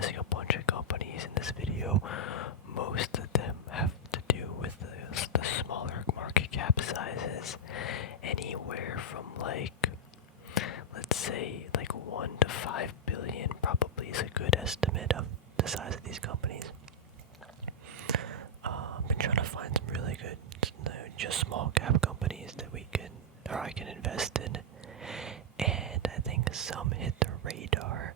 analyzing a bunch of companies in this video. Most of them have to do with the smaller market cap sizes, anywhere from like, let's say like 1 to 5 billion probably is a good estimate of the size of these companies. I've been trying to find some really good, just small cap companies that I can invest in, and I think some hit the radar.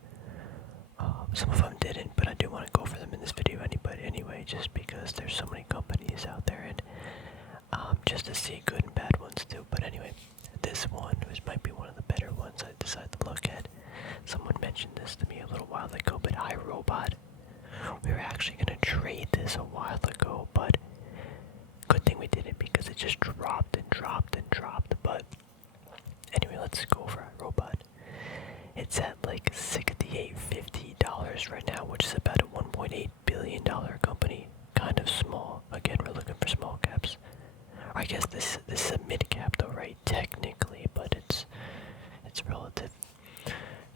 Some of them didn't, but I do want to go for them in this video anyway, just because there's so many companies out there, and just to see good and bad ones too. But anyway, this one, which might be one of the better ones I decided to look at. Someone mentioned this to me a little while ago, but iRobot. We were actually going to trade this a while ago, but good thing we didn't because it just dropped and dropped and dropped. But anyway, let's go over iRobot. It's at like $68.50 right now, which is about a $1.8 billion company. Kind of small. Again, we're looking for small caps. I guess this is a mid cap though, right? Technically, but it's relative.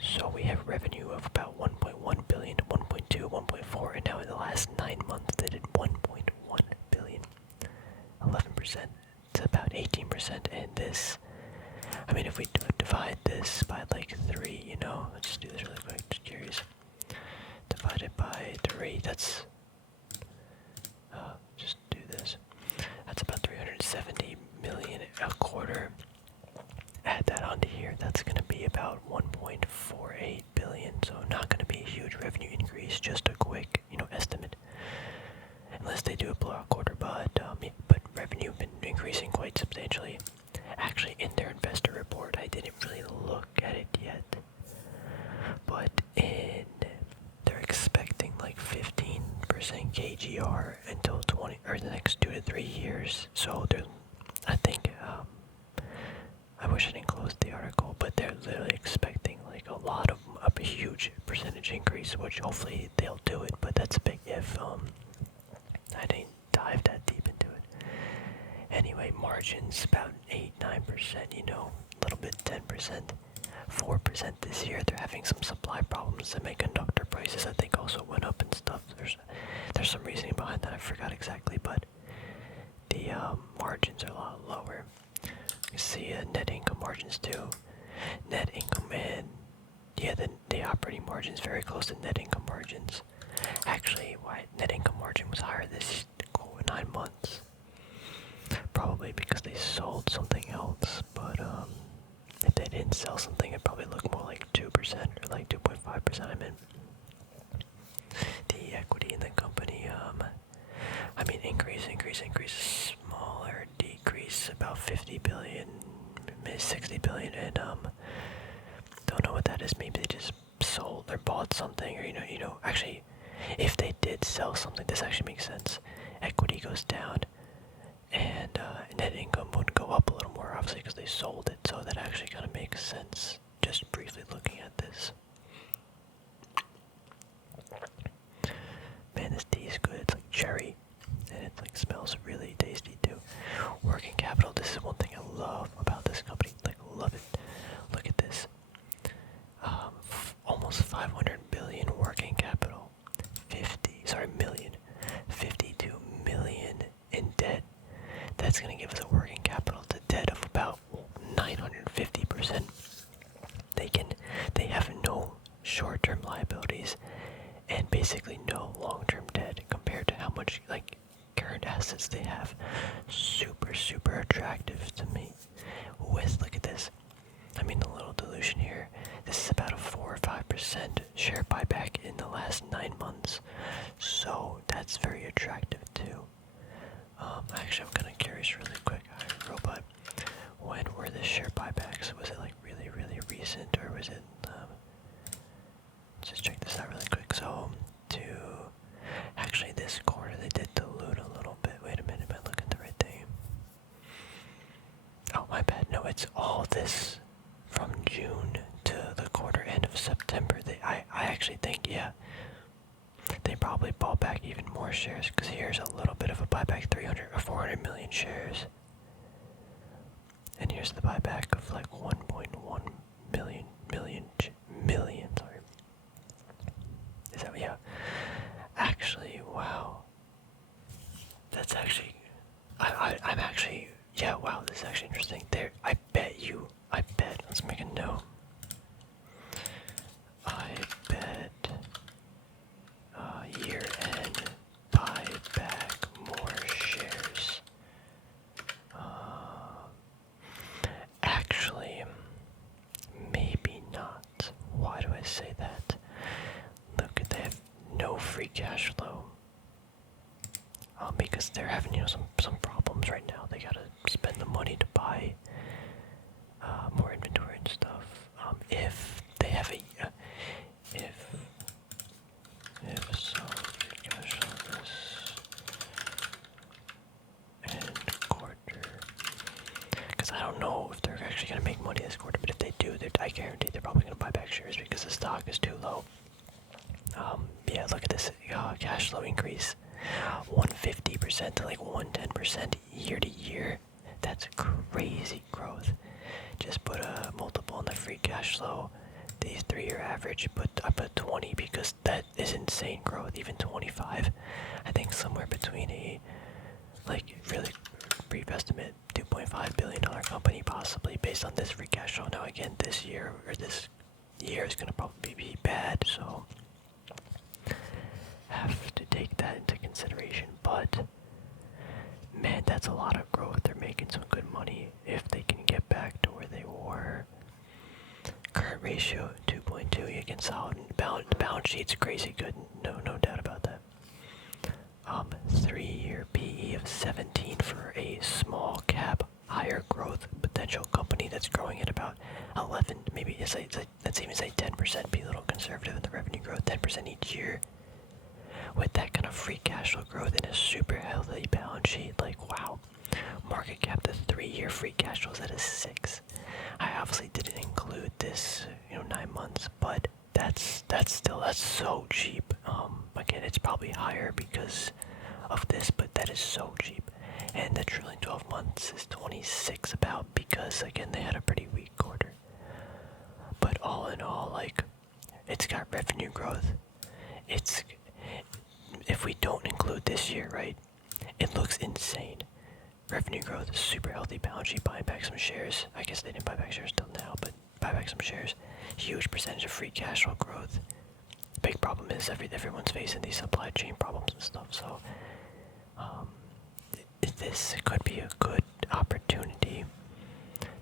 So we have revenue of about 1.1 billion to 1.2, 1.4, and now in the last 9 months they did 1.1 billion. 11%. It's about 18%, and this, I mean, if we divide this by like 3, let's just do this really quick, just curious. Divide it by 3, that's, just do this. That's about 370 million a quarter. Add that onto here, that's going to be about 1.48 billion, so not going to be a huge revenue increase, just a quick, estimate. Unless they do a blowout quarter, but revenue been increasing quite substantially. Actually, in their investor report, I didn't really look at it yet, but they're expecting like 15% KGR until the next 2 to 3 years. So I think, I wish I didn't close the article, but they're literally expecting like a huge percentage increase, which hopefully they'll do it, but that's a big if. I didn't dive that deep into it. Anyway, margins about 8-9%, a little bit 10%, 4% this year. They're having some supply problems. Semiconductor prices I think also went up and stuff. There's some reasoning behind that, I forgot exactly, but the margins are a lot lower. You see net income margins too. Net income and the operating margin is very close to net income margins. Actually, why net income margin was higher this 9 months? Probably because they sold something else, but if they didn't sell something, it'd probably look more like 2% or like 2.5%. I mean, the equity in the company, increase, smaller decrease, about 50 billion, maybe 60 billion, and don't know what that is. Maybe they just sold or bought something, or actually, if they did sell something, this actually makes sense. Equity goes down, and net income would go up a little more, obviously, because they sold it. So that actually kind of makes sense. Just briefly looking at this. Man, this tea is good. It's like cherry, and it like smells really tasty too. Working capital. This is one thing I love about this company. Like, love it. Look at this. Almost 500 billion working capital. 52 million in debt. That's going to give us a working capital to debt of about 950%. They have no short-term liabilities and basically no long-term debt compared to how much current assets they have. Super, super attractive to me. Look at this. I mean, the little dilution here. This is about a 4 or 5% share buyback in the last 9 months. So that's very attractive too. Actually, I'm kind of curious really quick. iRobot, when were the share buybacks? Was it like really, really recent, or was it, let's just check this out really quick. So, actually this quarter they did dilute a little bit. Wait a minute, am I looking at the right thing? Oh, my bad. No, it's all this from June to the quarter end of September. I actually think, yeah, they probably bought back even more shares, because here's a little bit of a buyback, 300 or 400 million shares. And here's the buyback of like 1.1 million, sorry. Is that, yeah, cash flow. Because they're having, some problems right now. They gotta spend the money to buy more inventory and stuff. If they have if so, cash flow this and quarter. Because I don't know if they're actually gonna make money this quarter, but if they do, I guarantee they're probably gonna buy back shares because the stock is too low. Yeah, look at this cash flow increase. 150% to like 110% year to year. That's crazy growth. Just put a multiple on the free cash flow. These 3-year average, I put 20 because that is insane growth. Even 25, I think somewhere between a really brief estimate, $2.5 billion company possibly based on this free cash flow. Now again, this year is gonna probably be bad, so have to take that into consideration. But man, that's a lot of growth. They're making some good money if they can get back to where they were. Current ratio 2.2 against solid. The balance sheet's crazy good. No doubt about that. 3-year PE of 17 for a small cap, higher growth potential company that's growing at about 11. Maybe let's even say 10%. Be a little conservative in the revenue growth, 10% each year. With that kind of free cash flow growth and a super healthy balance sheet, like wow. Market cap to 3-year free cash flows at a 6. I obviously didn't include this, 9 months, but that's so cheap. Again, it's probably higher because of this, but that is so cheap. And the trailing 12 months is 26 about because again they had a pretty weak quarter. But all in all, like, it's got revenue growth. If we don't include this year, right, it looks insane. Revenue growth, super healthy balance sheet, buying back some shares. I guess they didn't buy back shares till now, but buy back some shares. Huge percentage of free cash flow growth. Big problem is everyone's facing these supply chain problems and stuff, so this could be a good opportunity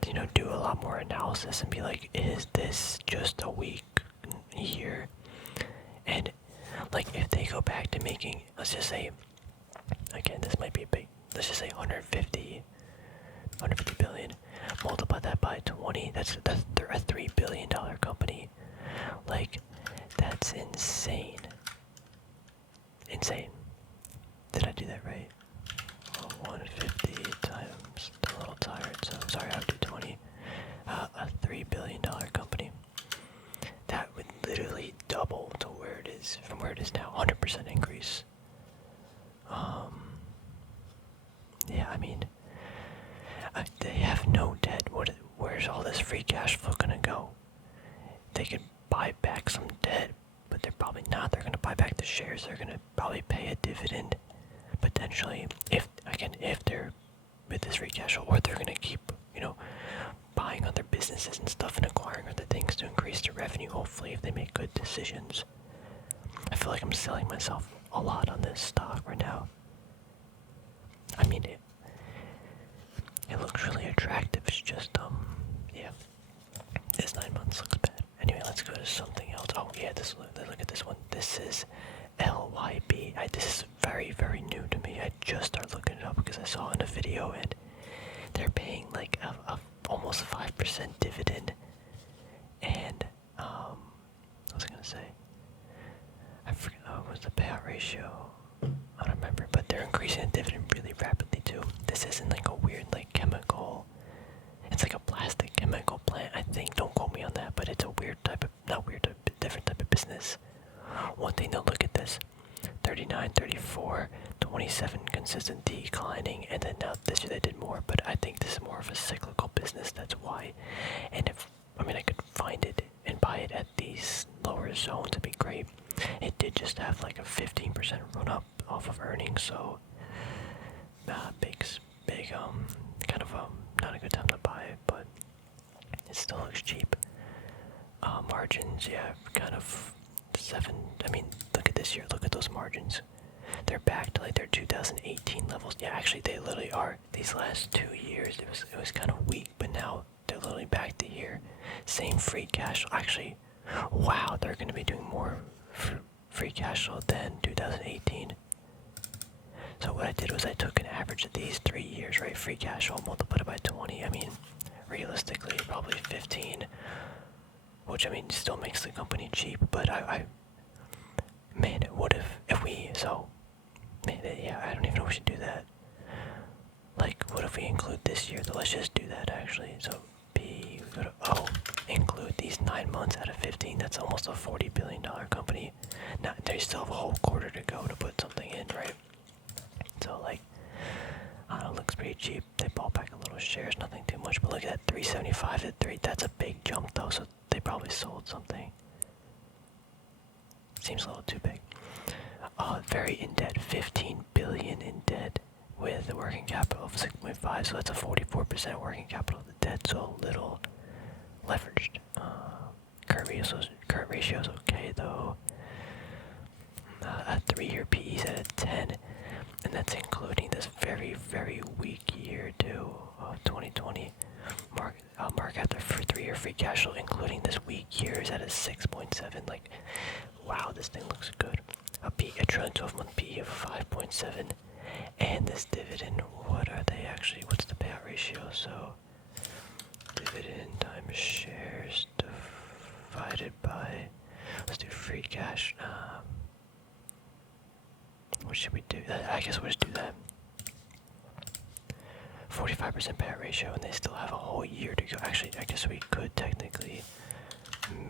to, do a lot more analysis and be like, is this just a weak year? And like, if they go back to making, let's just say, again, this might be a big, let's just say 150 billion, multiply that by 20, that's a $3 billion company. Like, that's insane. Insane. Did I do that right? 150 times, a little tired, so I'm sorry, I'll do 20. A $3 billion company. That would literally double to where it is, from where it is now, 100% increase. Yeah, I mean, they have no debt. Where's all this free cash flow gonna go? They could buy back some debt, but they're probably not. They're gonna buy back the shares. They're gonna probably pay a dividend, potentially, if they're with this free cash flow, or they're gonna keep, buying other businesses and stuff and acquiring other things to increase their revenue, hopefully, if they make good decisions. I feel like I'm selling myself a lot on this stock right now. I mean, it looks really attractive. It's just, yeah. This 9 months looks bad. Anyway, let's go to something else. Oh, yeah, look at this one. This is LYB. This is very, very new to me. I just started looking it up because I saw it in a video, and they're paying like a almost 5% dividend. And, what was I gonna say? I forget, what was the payout ratio? I don't remember, but they're increasing the dividend really rapidly too. This isn't like a weird chemical. It's like a plastic chemical plant, I think. Don't quote me on that, but it's a weird type of, not weird, a different type of business. One thing to look at this: 39, 34, 27 consistent declining, and then now this year they did more. But I think this is more of a cyclical business. That's why. And I could find it and buy it at these lower zones, it'd be great. It did just have like a 15% run up off of earnings, so big kind of not a good time to buy it, but it still looks cheap. Margins, yeah, kind of 7. I mean, look at this year. Look at those margins. They're back to like their 2018 levels. Yeah, actually, they literally are. These last 2 years, it was kind of weak, but now they're literally back to here. Same free cash. Actually, wow, they're going to be doing more free cash flow than 2018. So what I did was I took an average of these 3 years, right? Free cash flow multiplied it by 20. I mean, realistically, probably 15, which I mean still makes the company cheap. But man, what if we man, yeah, I don't even know if we should do that. Like, what if we include this year? Let's just do that actually. So include these 9 months out of 15. That's almost a $40 billion company. Now they still have a whole quarter to go to put something in, right? So like, I don't know, looks pretty cheap. They bought back a little shares, nothing too much. But look at that, 375 to 3. That's a big jump though. So they probably sold something. Seems a little too big. Very in debt, 15 billion in debt with a working capital of 6.5. So that's a 44% working capital of the debt. So a little leveraged. Current ratio is okay though. A 3-year PE is at a 10, and that's including this very, very weak year too of 2020. Mark after 3-year free cash flow, including this weak year, is at a 6.7. Like, wow, this thing looks good. A trailing 12-month PE of 5.7, and this dividend. What are they actually? What's the payout ratio? So, dividend times shares divided by. Let's do free cash. What should we do? I guess we'll just do that. 45% payout ratio, and they still have a whole year to go. Actually, I guess we could technically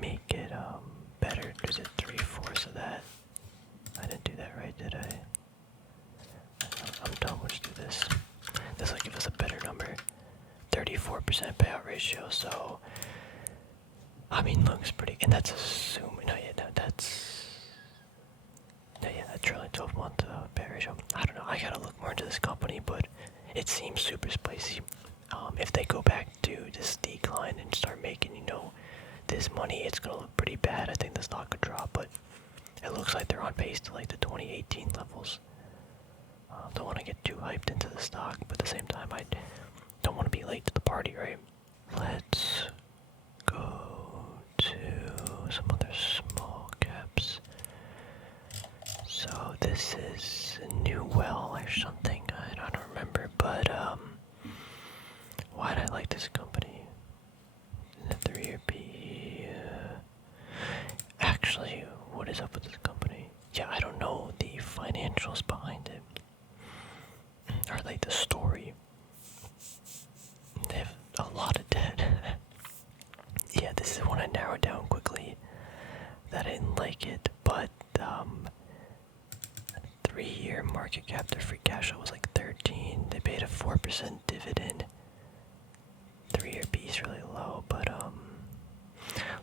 make it better. Is it 3/4 of that? I didn't do that right, did I? I'm done. We'll just do this. This will give us a better number. 34% payout ratio. So, I mean, looks pretty. And that's assuming. That trailing 12-month payout ratio. I don't know. I gotta look more into this company, but it seems super spicy. If they go back to this decline and start making, this money, it's gonna look pretty bad. I think the stock could drop, but it looks like they're on pace to like the 2018 levels. Don't want to get too hyped into the stock, but at the same time, I don't want to be late to the party, right? Let's go to some other small caps. So this is New Well or something. I don't remember, but why'd I like this company? The 3-year PE. Actually, what is up with this company? Yeah, I don't know the financials behind it. Or like the story. They have a lot of debt. Yeah, this is one I narrowed down quickly. That I didn't like it, but 3-year market cap, their free cash flow was like 13. They paid a 4% dividend. 3-year PE is really low, but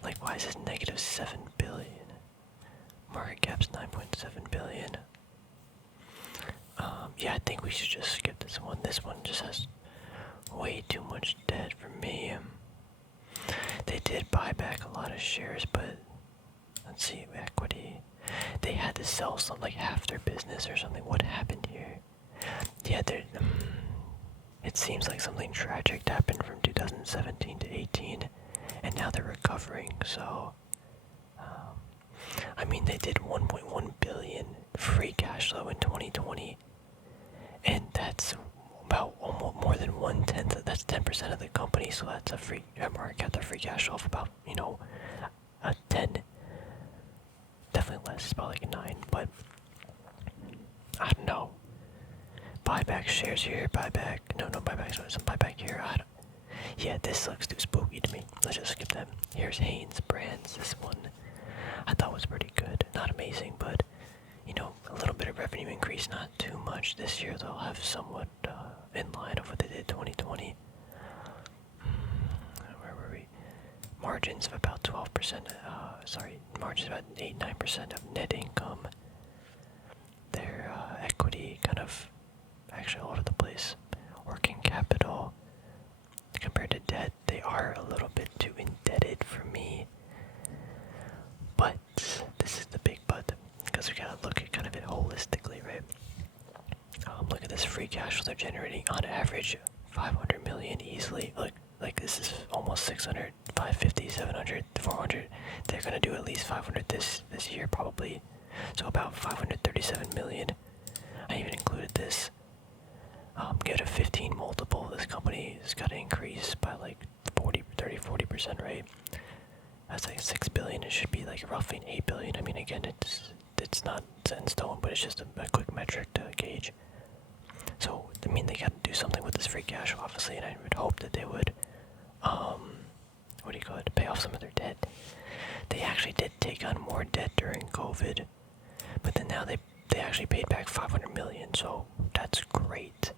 like, why is this negative 7 billion? Market cap's 9.7 billion. Yeah, I think we should just skip this one. This one just has way too much debt for me. They did buy back a lot of shares, but let's see, equity. They had to sell some, like half their business or something. What happened here? Yeah, it seems like something tragic happened from 2017 to 18, and now they're recovering. So, I mean, they did 1.1 billion free cash flow in 2020, and that's about almost more than 1/10. That's 10% of the company. So that's a market cap, their free cash flow of about a 10. Definitely less. It's about like a 9, but I don't know. Buyback shares here, buyback. No buyback. So some buyback here. Yeah, this looks too spooky to me. Let's just skip that. Here's Hanes Brands. This one I thought was pretty good. Not amazing, but a little bit of revenue increase, not too much. This year they'll have somewhat in line of what they did 2020. Where were we? Margins of about 12%. Margins about 8-9% of net income. Their equity kind of actually all over the place. Working capital compared to debt, they are a little bit too indebted for me. But this is the big but, because we gotta look at kind of it holistically, right? Look at this free cash flow they're generating on average, 500 million easily. Like this is almost 600, 550, 700, 400. They're gonna do at least 500 this year probably. So about 537 million. I even included this. Get a 15 multiple. This company has got to increase by like 40%, right? That's like 6 billion. It should be like roughly 8 billion. I mean, again, it's not set in stone, but it's just a quick metric to gauge. So, I mean, they got to do something with this free cash, obviously, and I would hope that they would, what do you call it, pay off some of their debt. They actually did take on more debt during COVID, but then now they actually paid back 500 million, so that's great.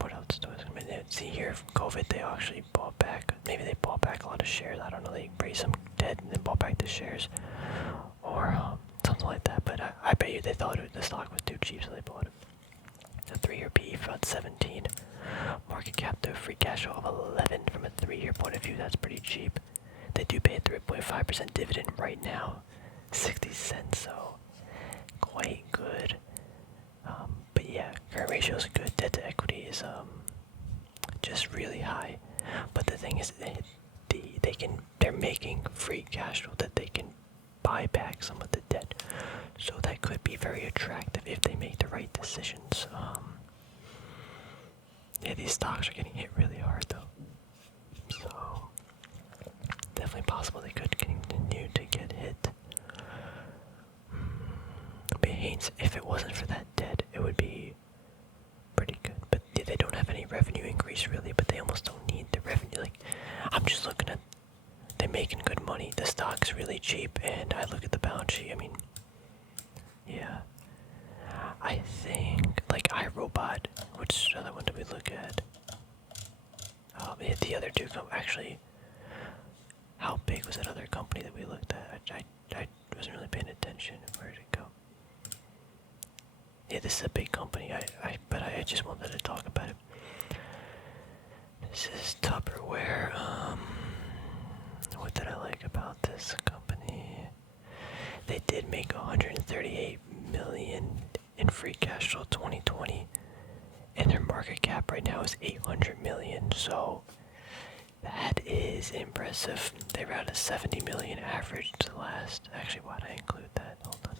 What else do I see here? COVID, they actually bought back, maybe they bought back a lot of shares, I don't know, they raised some debt and then bought back the shares, or something like that, but I bet you they thought the stock was too cheap, so they bought it. A 3-year PE for about 17, market cap to free cash flow of 11 from a 3-year point of view, that's pretty cheap. They do pay a 3.5% dividend right now, 60 cents, so quite good. But yeah, current ratio is good. Debt to equity is just really high. But the thing is, they're making free cash flow that they can buy back some of the debt. So that could be very attractive if they make the right decisions. Yeah, these stocks are getting hit really hard though. So definitely possible they could continue to get hit. But Haynes, if it wasn't for that debt, it would be pretty good. But they don't have any revenue increase really, but they almost don't need the revenue. Like, I'm just looking at, they're making good money. The stock's really cheap, and I look at the balance sheet. I mean, yeah. I think, like iRobot, which other one did we look at? The other two actually, how big was that other company that we looked at? I wasn't really paying attention. Where did it go? Yeah, this is a big company. But I just wanted to talk about it. This is Tupperware. What did I like about this company? They did make 138 million in free cash flow 2020, and their market cap right now is 800 million. So that is impressive. They were at a 70 million average to last. Actually, why did I include that? Hold on.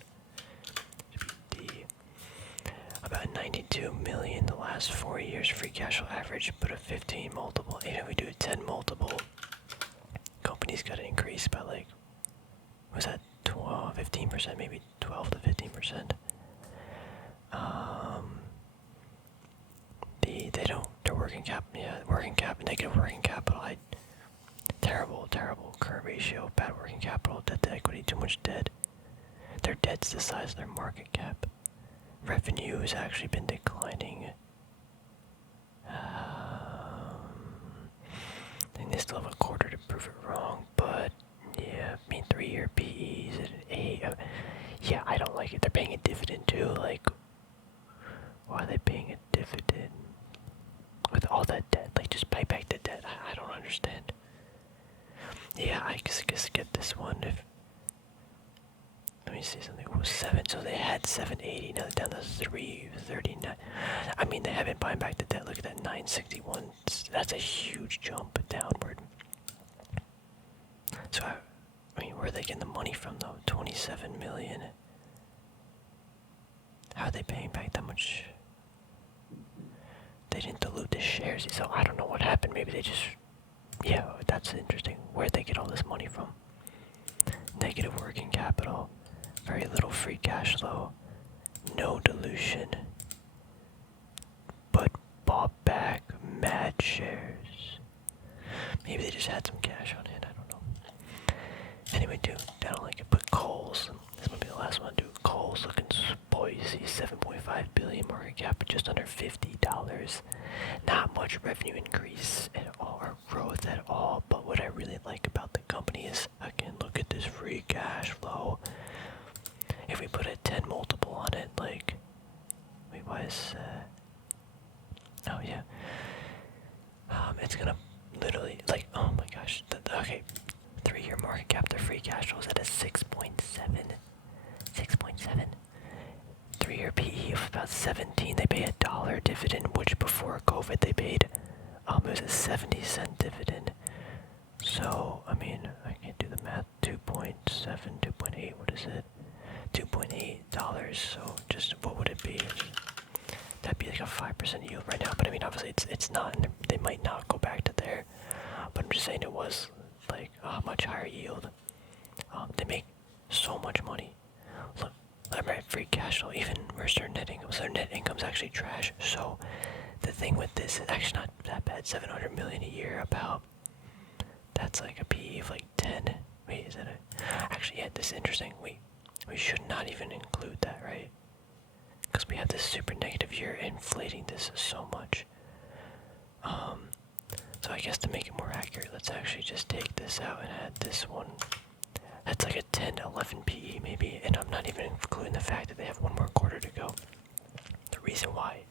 About 92 million the last 4 years free cash flow average, but a 15 multiple. And if we do a 10 multiple, company's got to increase by like, was that 12, 15%, maybe 12 to 15%. They don't, their working cap, negative working capital. Terrible current ratio, bad working capital, debt to equity, too much debt. Their debt's the size of their market cap. Revenue has actually been declining. I think they still have a quarter to prove it wrong, but yeah, I mean 3-year PEs at an 8. Yeah, I don't like it. They're paying a dividend too. Like, why are they paying a dividend with all that debt? Like, just pay back the debt. I don't understand. Yeah, I guess get this one. Let me see something. It was 7, so they had 780. Now they're down to 339. I mean, they haven't buying back the debt. Look at that, 961. That's a huge jump downward. So I mean, where are they getting the money from though? 27 million. How are they paying back that much? They didn't dilute the shares, so I don't know what happened. Maybe they just, yeah, that's interesting. Where'd they get all this money from? Negative working capital, very little free cash flow, no dilution, but bought back mad shares. Maybe they just had some cash on hand, I don't know. Anyway, dude, I don't like it, but Kohl's, this might be the last one, dude. Kohl's looking spicy, 7.5 billion market cap, just under $50. Not much revenue increase at all, or growth at all, but what I really like about the company is, again, look at this free cash flow. If we put a 10 multiple on it, like, wait, why is oh yeah, it's gonna literally, like, oh my gosh, okay, 3-year market cap, their free cash flow is at a 6.7. 3-year PE of about 17. They pay $1 dividend, which before COVID they paid, it was a 70-cent dividend. So, I mean, I can't do the math, 2.7, 2.8, is it? $2.8. So just what would it be? That'd be like a 5% yield right now. But I mean, obviously it's not. And they might not go back to there. But I'm just saying it was like a much higher yield. They make so much money. Look, I'm at free cash flow. Even where's their net income? So their net income's actually trash. So the thing with this is actually not that bad. 700 million a year. About that's like a PE of like 10. Wait, is that a? Actually, yeah, this is interesting. We should not even include that, right? Because we have this super negative year inflating this so much. So I guess to make it more accurate, let's actually just take this out and add this one. That's like a 10 to 11 PE maybe, and I'm not even including the fact that they have one more quarter to go. The reason why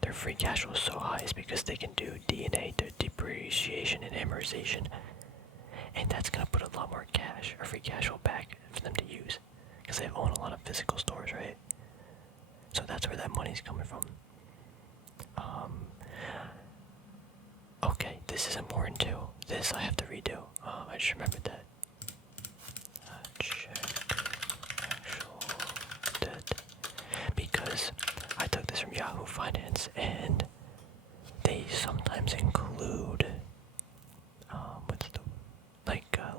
their free cash flow is so high is because they can do D&A, depreciation and amortization, and that's gonna put a lot more cash or free cash flow back for them to use, because they own a lot of physical stores, right? So that's where that money's coming from. Okay, this is important too. This I have to redo. I just remembered that. Check actual debt. Because I took this from Yahoo Finance and they sometimes include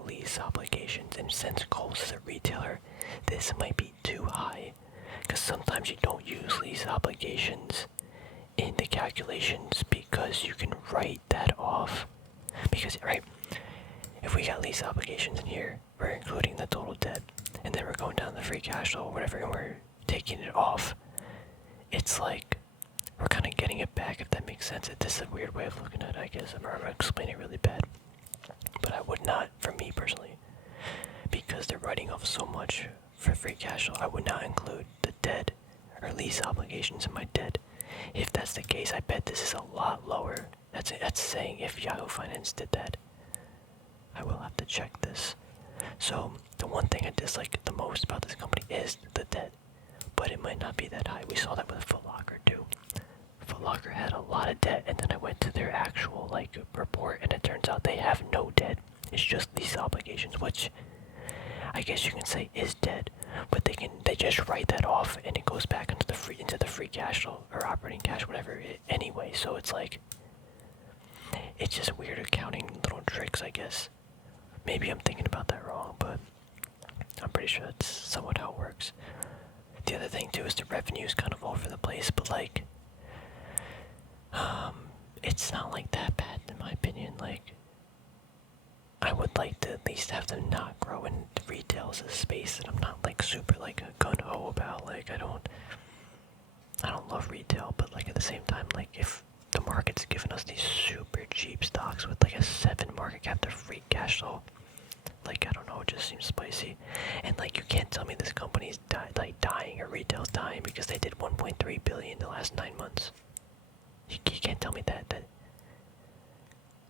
lease obligations, and since Kohl's is a retailer, this might be too high because sometimes you don't use lease obligations in the calculations because you can write that off. Because, right, if we got lease obligations in here, we're including the total debt, and then we're going down the free cash flow or whatever, and we're taking it off. It's like we're kind of getting it back, if that makes sense. This is a weird way of looking at it, I guess. I'm explaining it really bad. But I would not, for me personally, because they're writing off so much for free cash flow, I would not include the debt or lease obligations in my debt. If that's the case, I bet this is a lot lower. That's saying if Yahoo Finance did that. I will have to check this. So the one thing I dislike the most about this company is the debt, but it might not be that high. We saw that with Foot Locker too. Foot Locker had a lot of debt, and then I went to their actual report, and it turns out they have no debt. It's just lease obligations, which I guess you can say is debt, but they just write that off, and it goes back into the free cash flow or operating cash, whatever. Anyway, so it's like it's just weird accounting little tricks, I guess. Maybe I'm thinking about that wrong, but I'm pretty sure that's somewhat how it works. The other thing too is the revenue is kind of all over the place, but it's not like that bad in my opinion. I would like to at least have them not grow, and retail is a space that I'm not super gun-ho about. I don't love retail, but at the same time, if the market's giving us these super cheap stocks with a 7 market cap, the free cash flow, I don't know, it just seems spicy. And you can't tell me this company's dying or retail's dying because they did 1.3 billion in the last 9 months. You can't tell me that.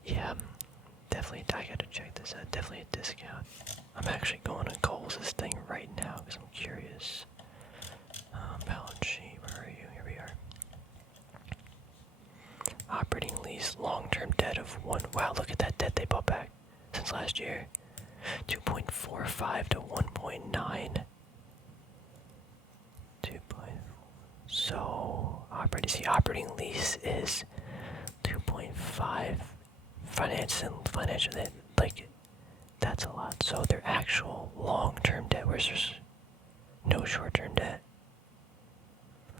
Yeah, definitely, I gotta check this out. Definitely a discount. I'm actually going to Kohl's this thing right now because I'm curious. Balance sheet, where are you? Here we are. Operating lease, long-term debt of 1. Wow, look at that debt they bought back since last year. 2.45 to 1.9. 2. So operating lease is 2.5. Financial debt, that's a lot. So their actual long-term debt, where's there's no short-term debt?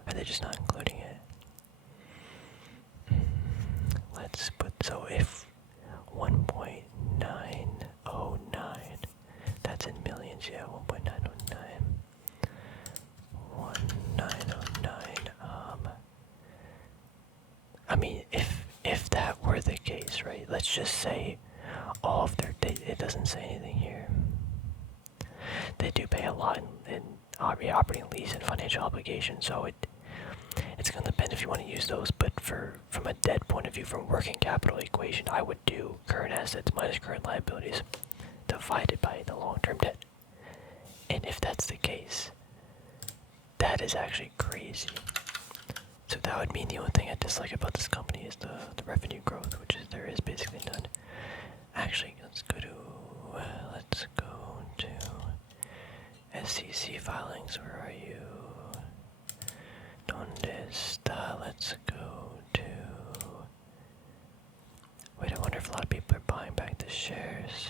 Are they just not including it? Let's put, so if 1.909, that's in millions, yeah, 1.909. 1909, I mean, if that were the case, right, let's just say all of their, it doesn't say anything here. They do pay a lot in operating lease and financial obligations, so it's going to depend if you want to use those, but from a debt point of view, from working capital equation, I would do current assets minus current liabilities divided by the long-term debt. And if that's the case, that is actually crazy. So that would mean the only thing I dislike about this company is the revenue growth, which is there is basically none. Actually, let's go to SEC filings, where are you? Donde está? Let's go to... Wait, I wonder if a lot of people are buying back the shares.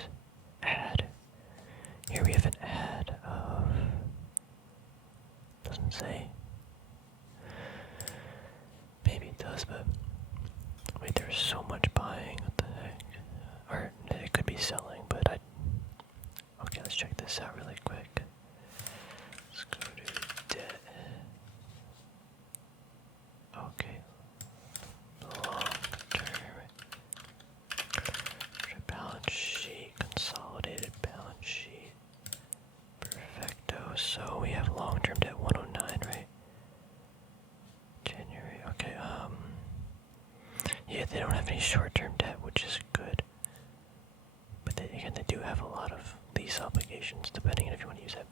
Ad. Here we have an ad of... Doesn't say. Maybe it does, but... Wait, there's so much buying. What the heck? Or it could be selling, but I... Okay, let's check this out really quick. Let's go to debt. Okay. Long term. Balance sheet. Consolidated balance sheet. Perfecto. So we have long-term debt 109, right? January. Okay, yeah, they don't have any short-term debt, which is good. But they, again, they do have a lot of lease obligations, depending on if you want to use it.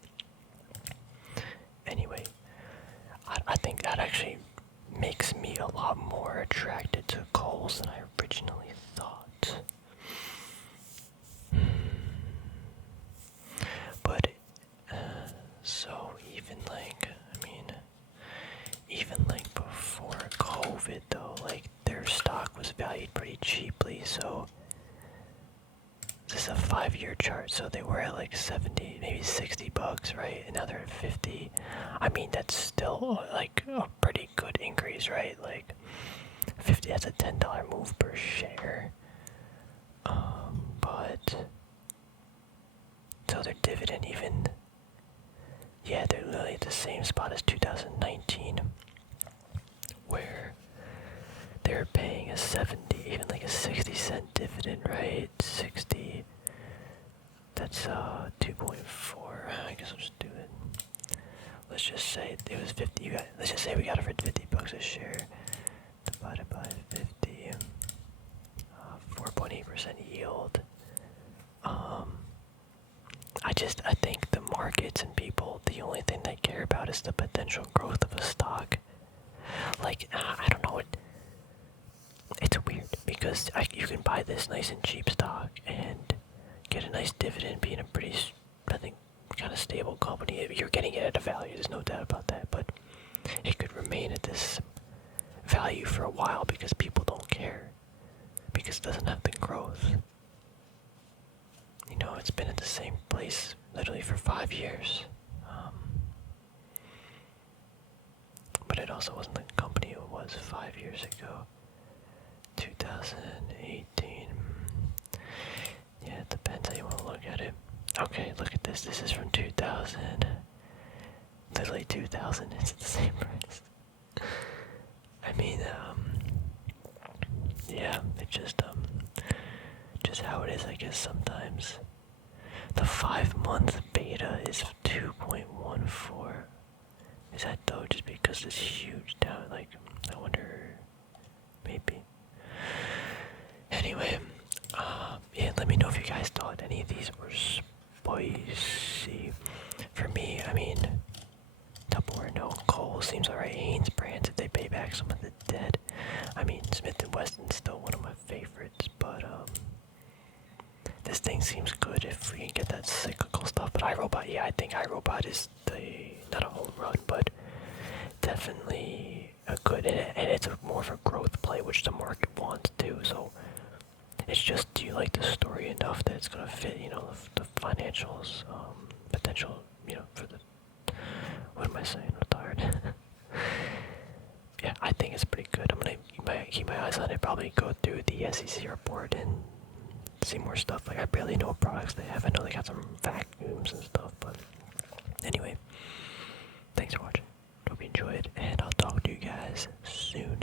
Anyway, I think that actually makes me a lot more attracted to Kohl's than I originally thought. But, so even like, I mean, even like before COVID though, like their stock was valued pretty cheaply, so this is a 5-year chart, so they were at like 70, maybe $60, right? And now they're at 50. I mean, that's still like a pretty good increase, right? Like 50, that's a $10 move per share. But so their dividend even, yeah, they're literally at the same spot as 2019, where they're paying a 70, even like a 60-cent dividend, right? 60. That's 2.4. I guess I'll just do it. Let's just say it was 50. Let's just say we got it for $50 a share, divided by 50. 4.8% yield. I think the markets and people, the only thing they care about is the potential growth of a stock. Like, I don't know, it's weird because you can buy this nice and cheap stock and get a nice dividend, being a pretty, I think, kind of stable company. You're getting it at a value, there's no doubt about that, but it could remain at this value for a while because people don't care, because it doesn't have the growth. You know, it's been at the same place literally for 5 years. But it also wasn't the company it was 5 years ago. 2018. Yeah, it depends how you want to look at it. Okay, look at this. This is from 2000. Literally 2000. It's the same price. I mean, yeah, it just how it is, I guess, sometimes. The 5-month beta is 2.14. Is that though just because this huge down, like, I wonder, maybe. Anyway, yeah, let me know if you guys thought any of these were spicy. For me, I mean, Tupperware, no. Cole seems alright. Hanes Brands, if they pay back some of the debt. I mean, Smith & Wesson's still one of my favorites, but, this thing seems good if we can get that cyclical stuff. But iRobot, yeah, I think iRobot is not a home run, but definitely a good, and it's more of a growth play, which the market wants too. So it's just, do you like the story enough that it's gonna fit, you know, the financials, potential, you know, for the, what am I saying? I'm tired. Yeah, I think it's pretty good. I'm gonna keep my eyes on it. Probably go through the SEC report and see more stuff. Like, I barely know what products they have. I know they got some vacuums and stuff, but anyway, thanks for watching. Hope you enjoyed, and I'll talk to you guys soon.